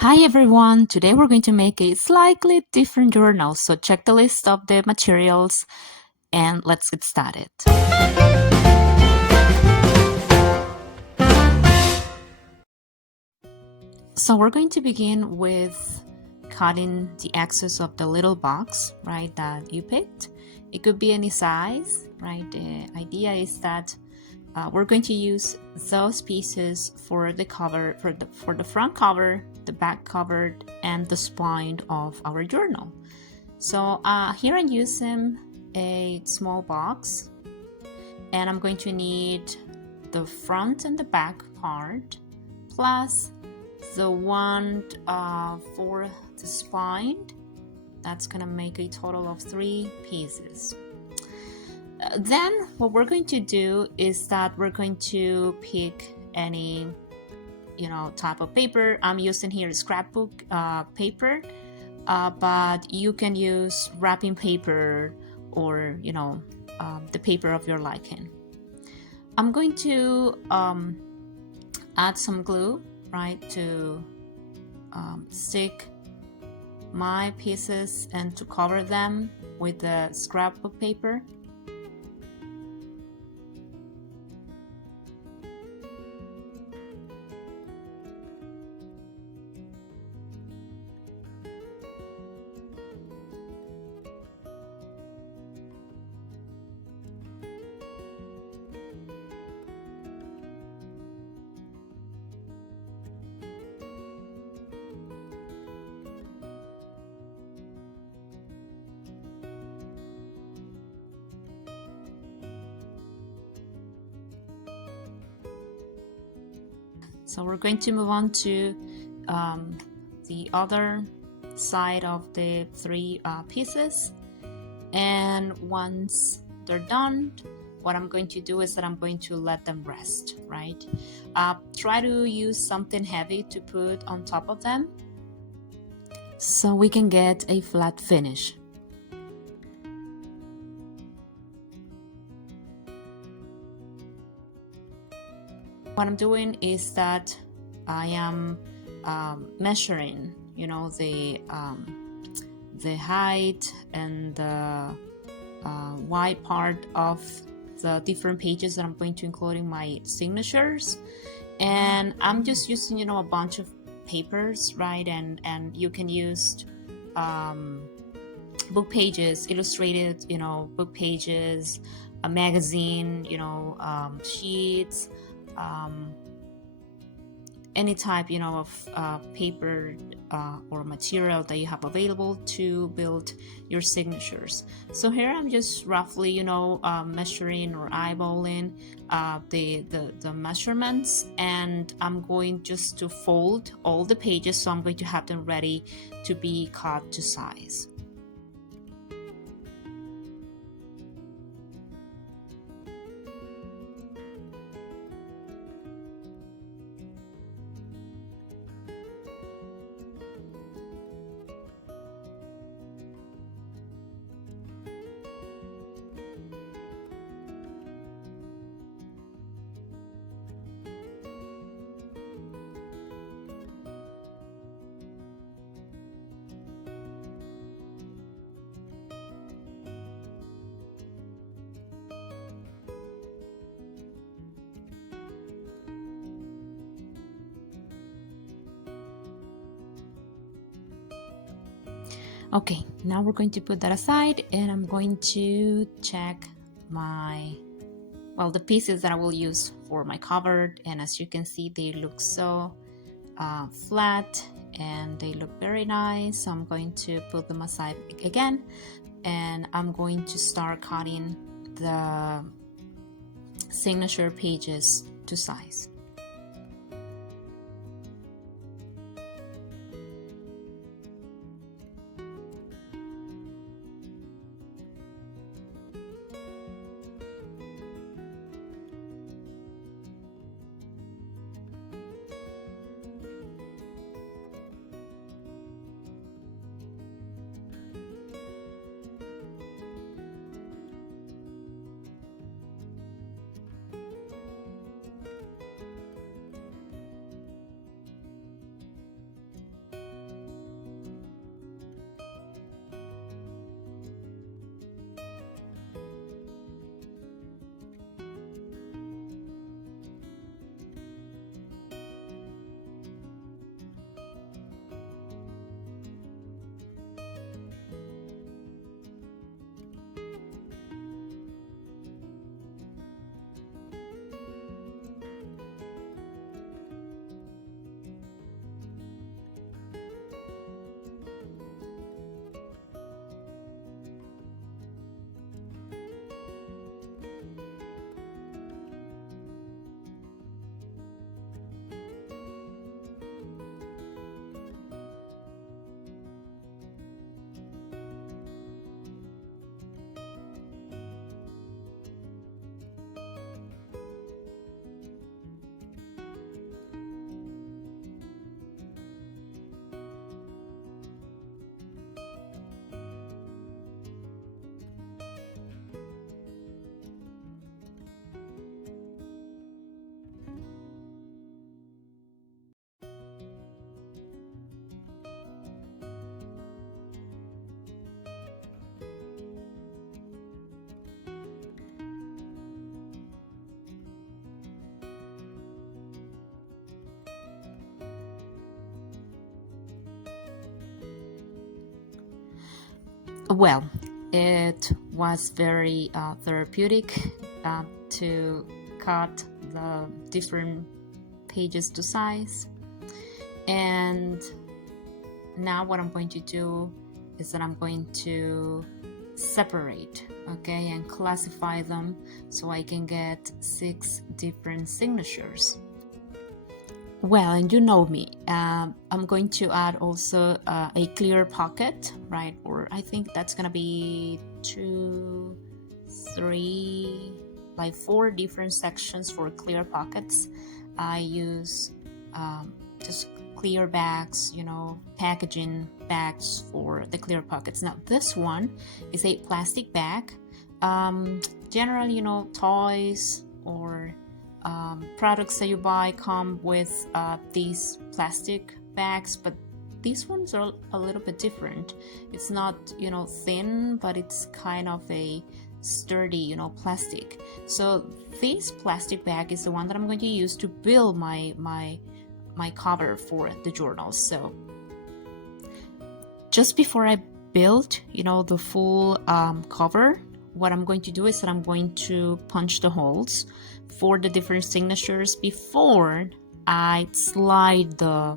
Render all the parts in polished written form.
Hi everyone! Today we're going to make a slightly different journal, so check the list of the materials and let's get started. So we're going to begin with cutting the excess of the little box, right, that you picked. It could be any size, right? The idea is that we're going to use those pieces for the cover, for the front cover, the back cover, and the spine of our journal. So here I'm using a small box, and I'm going to need the front and the back part, plus the one for the spine. That's gonna make a total of 3 pieces. Then what we're going to do is that we're going to pick any type of paper. I'm using here scrapbook paper, but you can use wrapping paper or the paper of your liking. I'm going to add some glue, right, to stick my pieces and to cover them with the scrapbook paper. So we're going to move on to the other side of the 3 pieces, and once they're done, what I'm going to do is that I'm going to let them rest, right? Try to use something heavy to put on top of them so we can get a flat finish. What I'm doing is that I am measuring, the height and the wide part of the different pages that I'm going to include in my signatures, and I'm just using a bunch of papers, right? And you can use book pages, illustrated book pages, a magazine, sheets, any type of paper or material that you have available to build your signatures. So here I'm just roughly measuring or eyeballing the measurements, and I'm going just to fold all the pages, so I'm going to have them ready to be cut to size. Okay, now we're going to put that aside, and I'm going to check the pieces that I will use for my cover, and as you can see, they look so flat and they look very nice. So I'm going to put them aside again, and I'm going to start cutting the signature pages to size. Well, it was very therapeutic to cut the different pages to size. And now what I'm going to do is that I'm going to separate, okay, and classify them so I can get 6 different signatures. Well, and you know me, I'm going to add also a clear pocket, right? Or I think that's gonna be 2, 3, like 4 different sections for clear pockets. I use just clear bags, packaging bags for the clear pockets. Now this one is a plastic bag. Generally, toys or products that you buy come with these plastic bags, but these ones are a little bit different. It's not thin, but it's kind of a sturdy plastic. So this plastic bag is the one that I'm going to use to build my cover for the journal. So just before I build the full cover, what I'm going to do is that I'm going to punch the holes for the different signatures before I slide the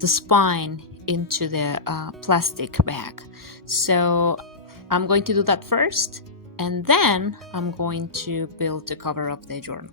spine into the plastic bag. So I'm going to do that first, and then I'm going to build the cover of the journal.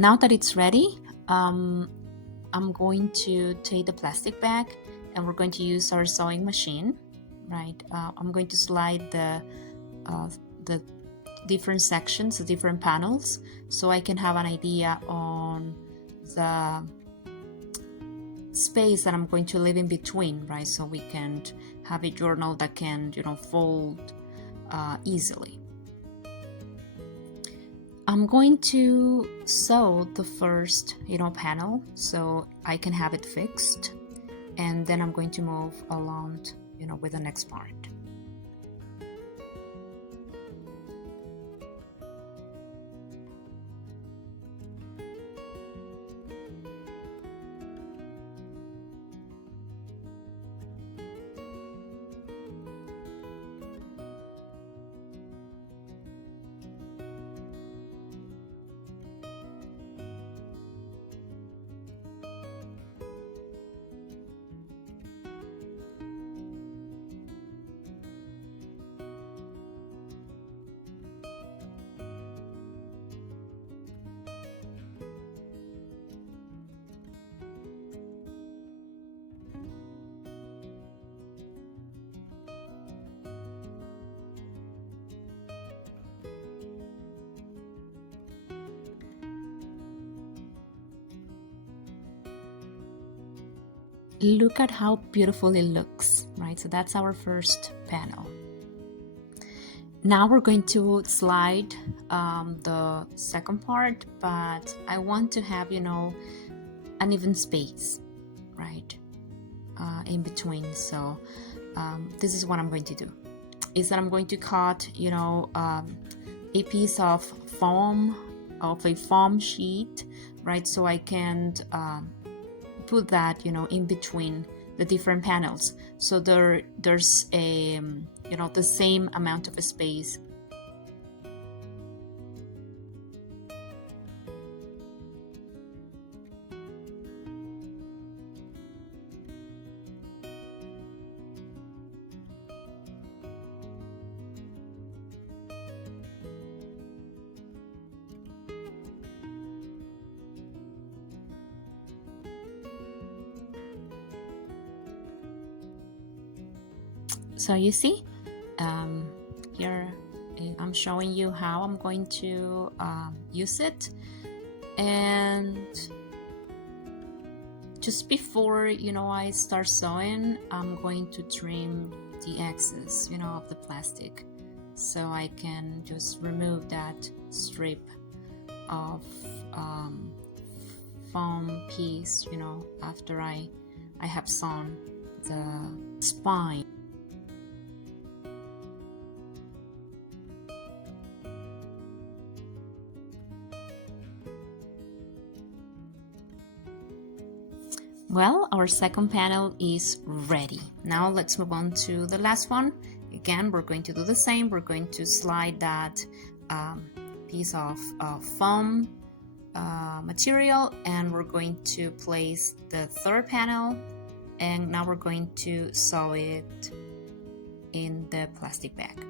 Now that it's ready, I'm going to take the plastic bag and we're going to use our sewing machine, right? I'm going to slide the different sections, the different panels, so I can have an idea on the space that I'm going to leave in between, right? So we can have a journal that can, fold easily. I'm going to sew the first, panel so I can have it fixed, and then I'm going to move along, with the next part. Look at how beautiful it looks, right? So that's our first panel. Now we're going to slide the second part, but I want to have, an even space, right, in between. So this is what I'm going to do, is that I'm going to cut, a piece of a foam sheet, right? So I can put that in between the different panels, so there's a the same amount of space. So you see, here I'm showing you how I'm going to use it. And just before I start sewing, I'm going to trim the excess of the plastic, so I can just remove that strip of foam piece after I have sewn the spine. Well, our second panel is ready. Now let's move on to the last one. Again, we're going to do the same. We're going to slide that piece of foam material, and we're going to place the third panel, and now we're going to sew it in the plastic bag.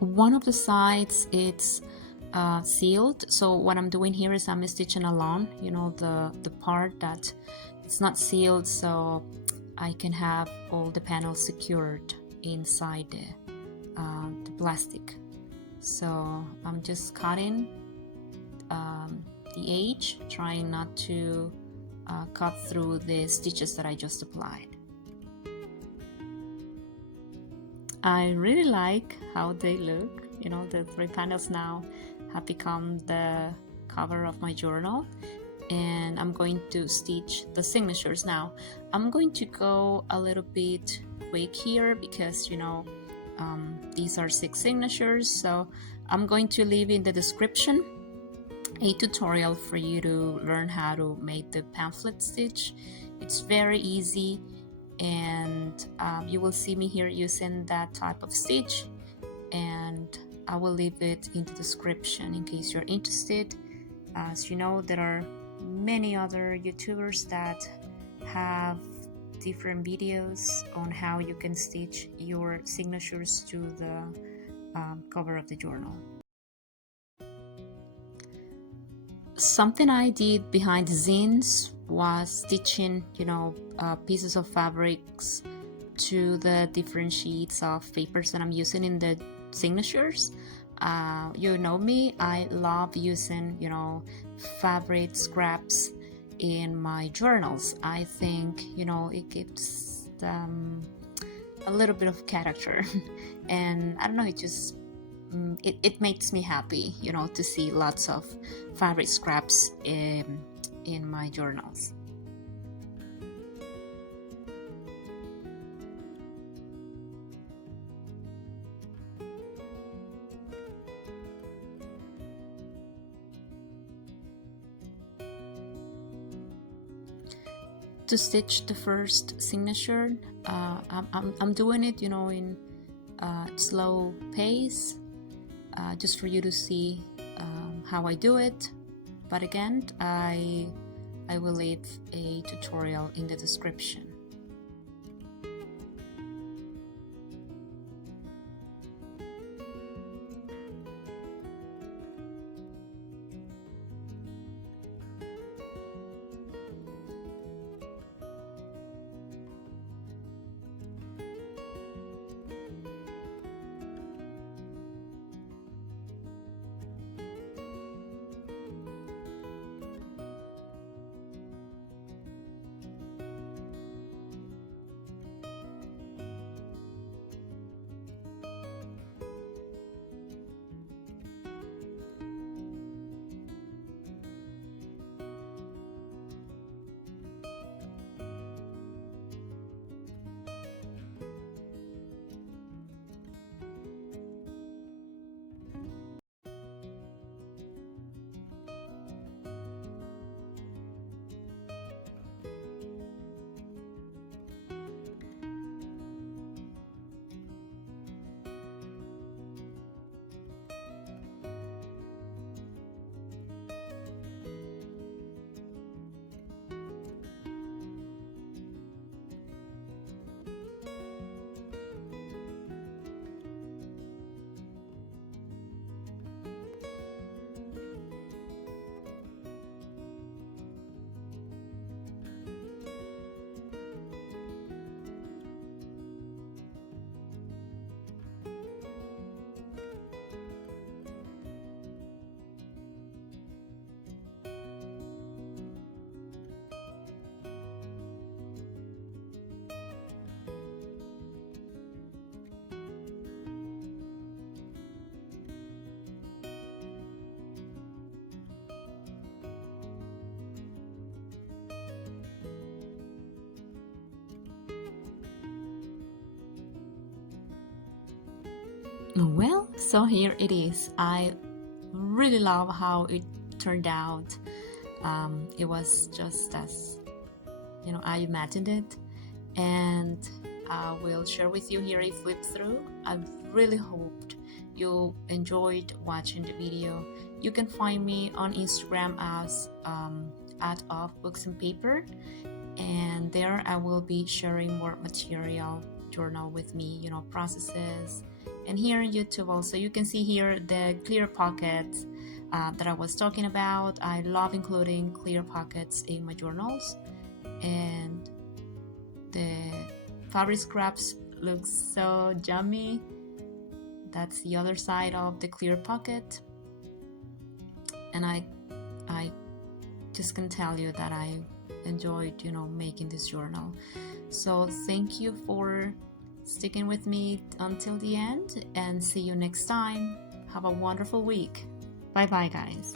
One of the sides it's sealed, so what I'm doing here is I'm stitching along the part that it's not sealed, so I can have all the panels secured inside the plastic. So I'm just cutting the edge, trying not to cut through the stitches that I just applied. I really like how they look. The 3 panels now have become the cover of my journal, and I'm going to stitch the signatures now. I'm going to go a little bit quick here because these are 6 signatures, so I'm going to leave in the description a tutorial for you to learn how to make the pamphlet stitch. It's very easy, and you will see me here using that type of stitch, and I will leave it in the description in case you're interested. As you know, there are many other YouTubers that have different videos on how you can stitch your signatures to the cover of the journal. Something I did behind the scenes was stitching pieces of fabrics to the different sheets of papers that I'm using in the signatures. You know me, I love using fabric scraps in my journals. I think it gives them a little bit of character and I don't know, it just it makes me happy to see lots of fabric scraps in my journals. To stitch the first signature, I'm doing it in slow pace, just for you to see how I do it. But again, I will leave a tutorial in the description. So here it is. I really love how it turned out. It was just as I imagined it, and I will share with you here a flip through. I really hoped you enjoyed watching the video. You can find me on Instagram as at Of Books and Paper, and there I will be sharing more material, journal with me, processes. And here on YouTube also, you can see here the clear pockets that I was talking about. I love including clear pockets in my journals, and the fabric scraps look so yummy. That's the other side of the clear pocket, and I just can tell you that I enjoyed making this journal. So thank you for sticking with me until the end, and see you next time. Have a wonderful week. Bye bye, guys.